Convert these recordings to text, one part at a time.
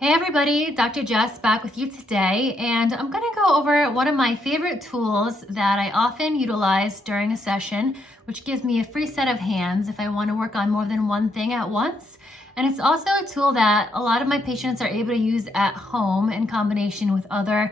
Hey everybody, Dr. Jess back with you today, and I'm going to go over one of my favorite tools that I often utilize during a session, which gives me a free set of hands if I want to work on more than one thing at once. And it's also a tool that a lot of my patients are able to use at home in combination with other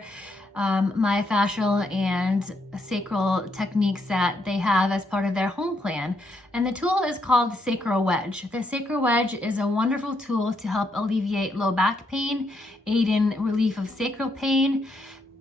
myofascial and sacral techniques that they have as part of their home plan. And the tool is called sacral wedge. The sacral wedge is a wonderful tool to help alleviate low back pain, aid in relief of sacral pain,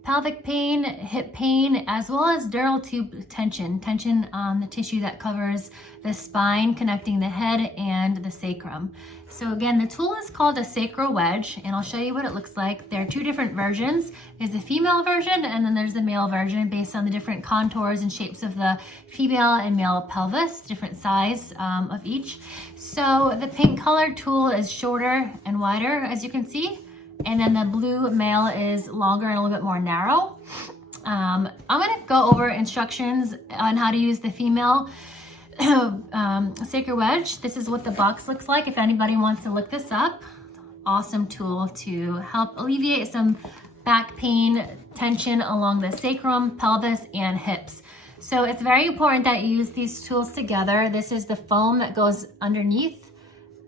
pelvic pain, hip pain, as well as dural tube tension on the tissue that covers the spine, connecting the head and the sacrum. So again, the tool is called a sacral wedge, and I'll show you what it looks like. There are two different versions. There's a female version, and then there's a male version based on the different contours and shapes of the female and male pelvis, different size of each. So the pink colored tool is shorter and wider, as you can see. And then the blue male is longer and a little bit more narrow. I'm gonna go over instructions on how to use the female sacral wedge. This is what the box looks like if anybody wants to look this up. Awesome tool to help alleviate some back pain, tension along the sacrum, pelvis, and hips. So it's very important that you use these tools together. This is the foam that goes underneath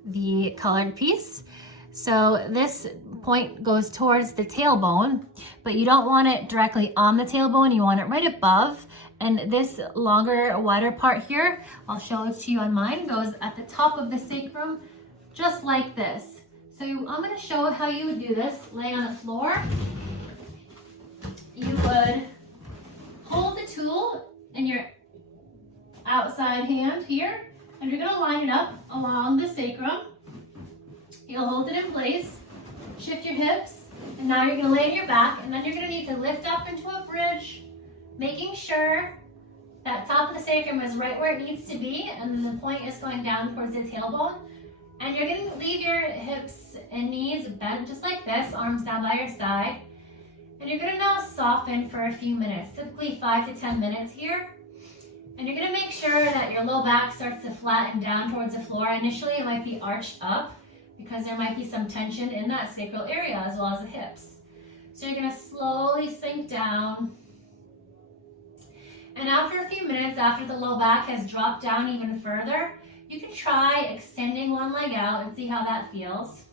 the colored piece. So this point goes towards the tailbone, but you don't want it directly on the tailbone. You want it right above. And this longer, wider part here, I'll show it to you on mine, goes at the top of the sacrum, just like this. So I'm going to show how you would do this. Laying on the floor, you would hold the tool in your outside hand here, and you're going to line it up along the sacrum. You'll hold it in place, shift your hips, and now you're gonna lay on your back, and then you're gonna need to lift up into a bridge, making sure that top of the sacrum is right where it needs to be, and then the point is going down towards the tailbone. And you're gonna leave your hips and knees bent just like this, arms down by your side. And you're gonna now soften for a few minutes, typically 5 to 10 minutes here. And you're gonna make sure that your low back starts to flatten down towards the floor. Initially, it might be arched up, because there might be some tension in that sacral area as well as the hips. So you're gonna slowly sink down. And after a few minutes, after the low back has dropped down even further, you can try extending one leg out and see how that feels.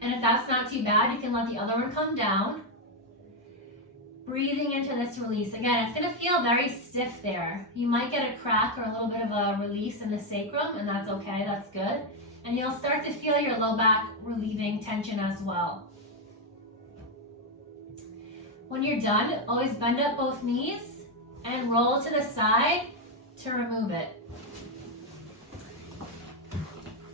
And if that's not too bad, you can let the other one come down. Breathing into this release. Again, it's gonna feel very stiff there. You might get a crack or a little bit of a release in the sacrum, and that's okay, that's good. And you'll start to feel your low back relieving tension as well. When you're done, always bend up both knees and roll to the side to remove it.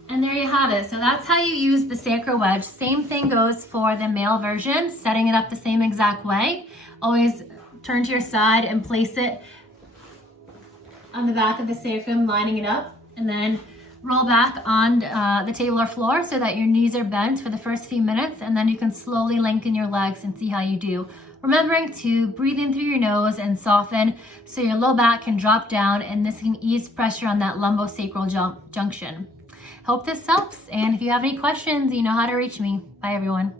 And there you have it. So that's how you use the sacral wedge. Same thing goes for the male version, setting it up the same exact way. Always turn to your side and place it on the back of the sacrum, lining it up, and then roll back on the table or floor so that your knees are bent for the first few minutes, and then you can slowly lengthen your legs and see how you do. Remembering to breathe in through your nose and soften so your low back can drop down, and this can ease pressure on that lumbosacral junction. Hope this helps, and if you have any questions, you know how to reach me. Bye everyone.